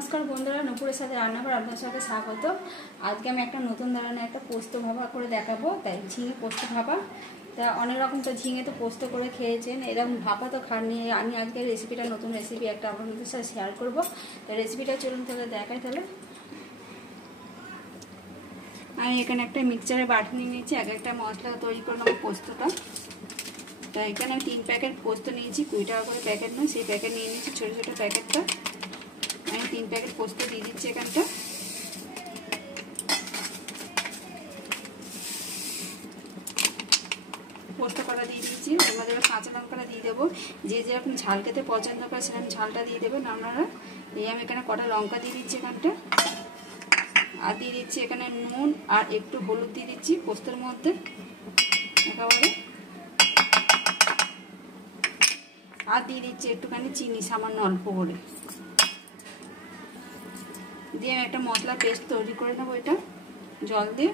নমস্কার বন্ধুরা, নুপুরের সাথে রান্নাঘর আপনাদের সাথে স্বাগত। আজকে আমি একটা নতুন ধরনের একটা পোস্ত ভাপা করে দেখাবো। তাই ঝিঙে পোস্ত ভাপা, তা অনেক রকম তো ঝিঙে তো পোস্ত করে খেয়েছেন, এরকম ভাপা তো খাননি। আমি আজকে রেসিপিটা নতুন রেসিপি একটা আপনাদের সাথে শেয়ার করবো। তাই রেসিপিটা চলুন তাহলে দেখাই। তাহলে আমি এখানে একটা মিক্সচারে বাটি নিয়ে নিয়েছি, এক একটা মশলা তৈরি করে নেবো পোস্তটা। তাই এখানে আমি 3 প্যাকেট পোস্ত নিয়েছি, 20 টাকা করে প্যাকেট নয়, সেই প্যাকেট নিয়ে নিয়েছি ছোটো ছোটো প্যাকেটটা। আমি 3 প্যাকেট পোস্ত দিয়ে দিচ্ছি এখানটা। পোস্ত কটা দিয়ে দিয়েছি, ওর মধ্যে কাঁচা লঙ্কাটা দিয়ে দেবো। যে যেরকম ঝাল খেতে পছন্দ করে সেরকম ঝালটা দিয়ে দেবেন আপনারা। এই আমি এখানে কটা লঙ্কা দিয়ে দিচ্ছি এখানটা, আর দিয়ে দিচ্ছি এখানে নুন আর একটু হলুদ দিয়ে দিচ্ছি পোস্তের মধ্যে একেবারে। আর দিয়ে দিচ্ছি একটুখানি চিনি, সামান্য অল্প করে দিয়ে আমি একটা মশলা পেস্ট তৈরি করে নেবো। এটা জল দিয়ে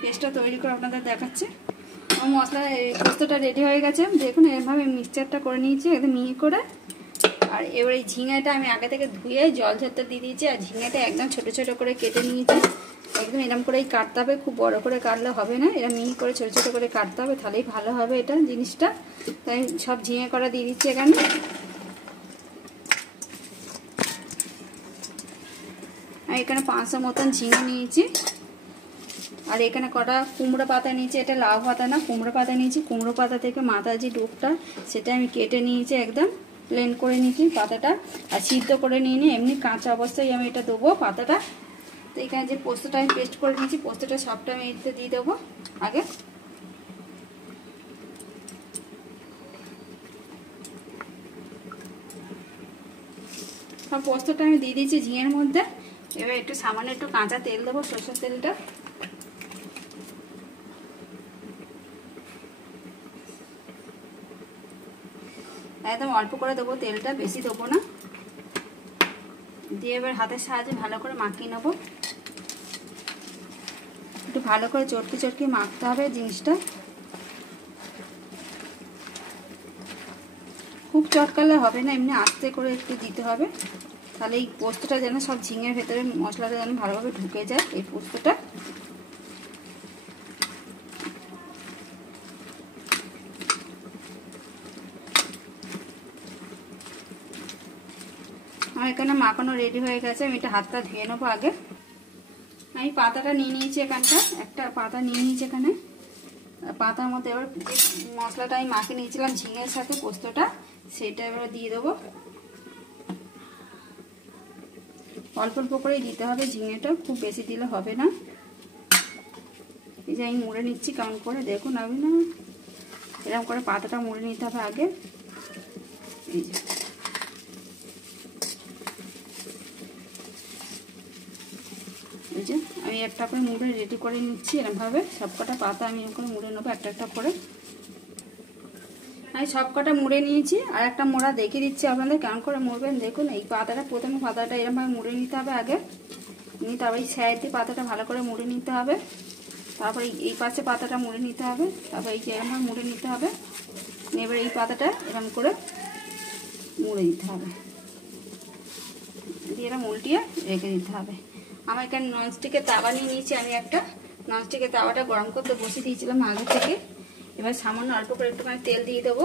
পেস্টটা তৈরি করে আপনাদের দেখাচ্ছি। আমার মশলা পোস্তটা রেডি হয়ে গেছে, দেখুন এভাবে মিক্সচারটা করে নিয়েছি একদম মিহি করে। আর এবার এই ঝিঙেটা আমি আগে থেকে ধুয়ে জল ঝরতে দিয়ে দিয়েছি, আর ঝিঙেটা একদম ছোট ছোট করে কেটে নিয়েছি। একদম এরকম করেই কাটতে হবে, খুব বড় করে কাটলে হবে না, এরা মিহি করে ছোট ছোট করে কাটতে হবে, তাহলেই ভালো হবে এটা জিনিসটা। তাই সব ঝিঙে করা দিয়ে দিচ্ছি এখানে। আমি এখানে 500 মতন ঝিঙে নিয়েছি, আর এখানে কটা কুমড়ো পাতা নিয়েছি। এটা লাউ পাতা না, কুমড়ো পাতা নিয়েছি। কুমড়ো পাতা থেকে মাথার যে ডুবটা সেটা আমি কেটে নিয়েছি, একদম প্লেন করে নিয়েছি পাতাটা, আর সিদ্ধ করে নিয়ে এমনি কাঁচা অবস্থায় আমি এটা দেবো পাতাটা। তো এখানে যে পোস্তটা আমি পেস্ট করে নিয়েছি, পোস্তটা সবটা আমি এতে দিয়ে দেবো আগে। সব পোস্তটা আমি দিয়ে দিয়েছি ঝিঙের মধ্যে। এবার একটু সামান্য একটু কাঁচা তেল দেবো, সরষের তেলটা। একদম অল্প করে দেবো তেলটা, বেশি দেবো না। দিয়ে এবার হাতের সাহায্যে ভালো করে মাখিয়ে নেবো। একটু ভালো করে চটকে চটকে মাখতে হবে জিনিসটা, খুব চটকালে হবে না, এমনি আস্তে করে একটু দিতে হবে। তাহলে এই পোস্তটা যেন সব ঝিঙের ভেতরে মশলাটা যেন ভালোভাবে ঢুকে যায় এই পোস্তটা। আমার এখানে মাখানো রেডি হয়ে গেছে, আমি এটা হাতটা ধুয়ে নেবো আগে। আমি পাতাটা নিয়ে নিয়েছি এখানটা, একটা পাতা নিয়ে নিয়েছি এখানে। পাতার মধ্যে এবার যে মশলাটা আমি মাখিয়ে নিয়েছিলাম ঝিঙের সাথে পোস্তটা, সেটা এবার দিয়ে দেবো। অল্প অল্প করেই দিতে হবে ঝিঙেটা, খুব বেশি দিলে হবে না। এই যে আমি মুড়ে নিচ্ছি কেমন করে, দেখুন আমি না এরকম করে পাতাটা মুড়ে নিতে হবে আগে। এই যে এই যে আমি একটা করে মুড়ে রেডি করে নিচ্ছি এরকমভাবে। সবকটা পাতা আমি এরকম করে মুড়ে নেবো একটা একটা করে। আমি সবকটা মুড়ে নিয়েছি, আর একটা মোড়া দেখিয়ে দিচ্ছি আপনাদের কেমন করে মুড়বেন। দেখুন এই পাতাটা, প্রথমে পাতাটা এরকমভাবে মুড়ে নিতে হবে আগে, নিয়ে তারপরে সাইড দিয়ে পাতাটা ভালো করে মুড়ে নিতে হবে। তারপরে এই পাশে পাতাটা মুড়ে নিতে হবে, তারপরে এই যে এরকমভাবে মুড়ে নিতে হবে। এবার এই পাতাটা এরকম করে মুড়ে দিতে হবে, দিয়ে এরকম উল্টিয়ে রেখে দিতে হবে। আমার এখানে ননস্টিকের তাওয়া নিয়ে নিয়েছি আমি একটা। ননস্টিকের তাওয়াটা গরম করতে বসিয়ে দিয়েছিলাম আগে থেকে। এবার সামান্য অল্প করে একটুখানি তেল দিয়ে দেবো।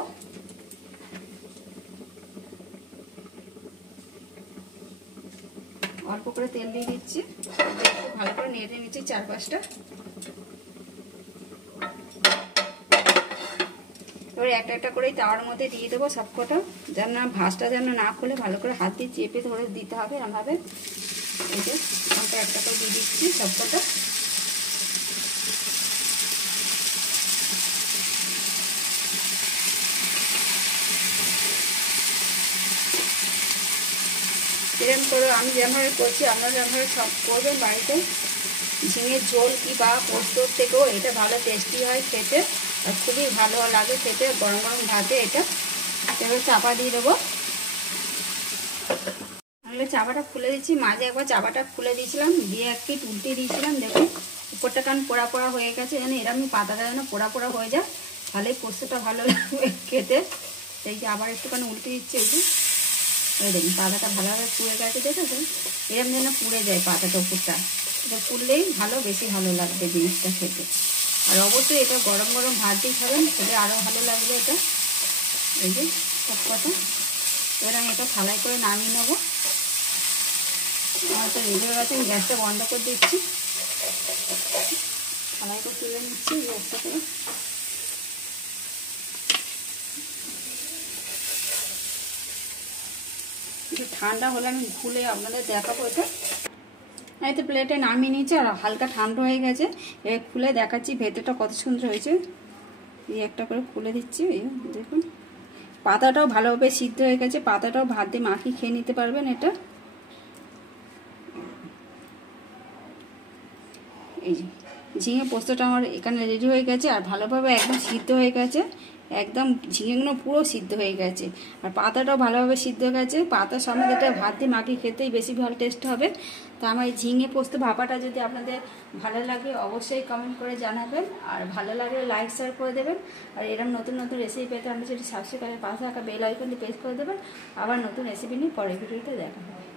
অল্প করে তেল দিয়ে দিচ্ছি, ভালো করে নেড়ে নিচ্ছি চারপাশটা। এবার একটা একটা করে তাওয়ার মধ্যে দিয়ে দেবো সবকটা, যেন না ভাঁজটা যেন না খুলে, ভালো করে হাত দিয়ে চেপে ধরে দিতে হবে এরমভাবে। এই যে একটা করে দিয়ে দিচ্ছি সবকটা। এরকম করে আমি যেমনভাবে করছি আপনারা যেমনভাবে সব করবেন বাড়িতে। ঝিঙের ঝোল কি বা পোস্তর থেকেও এটা ভালো টেস্টি হয় খেতে, আর খুবই ভালো লাগে খেতে গরম গরম ভাতে। এটা এবার চাপা দিয়ে দেবো। তাহলে চাপাটা খুলে দিচ্ছি, মাঝে একবার চাপাটা খুলে দিয়েছিলাম, দিয়ে একটু উল্টে দিয়েছিলাম। দেখুন উপরটা কারণ পোড়া পোড়া হয়ে গেছে, যেন এরকম পাতাটা যেন পোড়া পোড়া হয়ে যায়, তাহলে পোস্তটা ভালো লাগবে খেতে। এই যে আবার একটুখানি উল্টে দিচ্ছি। এই দেখুন পাতাটা ভালোভাবে পুড়ে গেছে, দেখেছেন? এরকম যেন পুড়ে যায় পাতাটা উপরটা, এটা পুড়লেই বেশি ভালো লাগবে জিনিসটা খেতে। আর অবশ্যই এটা গরম গরম ভাত দিয়ে খাবেন, খেলে আরও ভালো লাগবে এটা। এই যে সব কথা, এবার আমি এটা থালায় করে নামিয়ে নেবো। আমার তো রেডি হয়ে গেছে, আমি গ্যাসটা বন্ধ করে দিচ্ছি, থালায় করে তুলে নিচ্ছি গ্যাসটা করে। একটু ঠান্ডা হলে আমি খুলে আপনাদের দেখাবো এটা। এই তো প্লেটে নামিয়ে নিয়েছি আর হালকা ঠান্ডা হয়ে গেছে, এবার খুলে দেখাচ্ছি ভেতরটা কত সুন্দর হয়েছে। এই একটা করে খুলে দিচ্ছি, এই দেখুন পাতাটাও ভালোভাবে সিদ্ধ হয়ে গেছে, পাতাটাও ভাত দিয়ে মাখিয়ে খেয়ে নিতে পারবেন এটা। এই যে ঝিঙে পোস্তটা আমার এখানে রেডি হয়ে গেছে, আর ভালোভাবে একদম সিদ্ধ হয়ে গেছে, একদম ঝিঙেগুলো পুরো সিদ্ধ হয়ে গেছে, আর পাতাটাও ভালোভাবে সিদ্ধ হয়ে গেছে। পাতার সঙ্গে এটা ভাত দিয়ে মাখিয়ে খেতেই বেশি ভালো টেস্ট হবে। তো আমার এই ঝিঙে পোস্ত ভাপাটা যদি আপনাদের ভালো লাগে অবশ্যই কমেন্ট করে জানাবেন, আর ভালো লাগলে লাইক শেয়ার করে দেবেন। আর এরকম নতুন নতুন রেসিপি পেতে আপনি যদি সাবস্ক্রাইব করে পাশে থাকা বেল আইকনটি প্রেস করে দেবেন। আবার নতুন রেসিপি নিয়ে পরের ভিডিওতে দেখা হবে।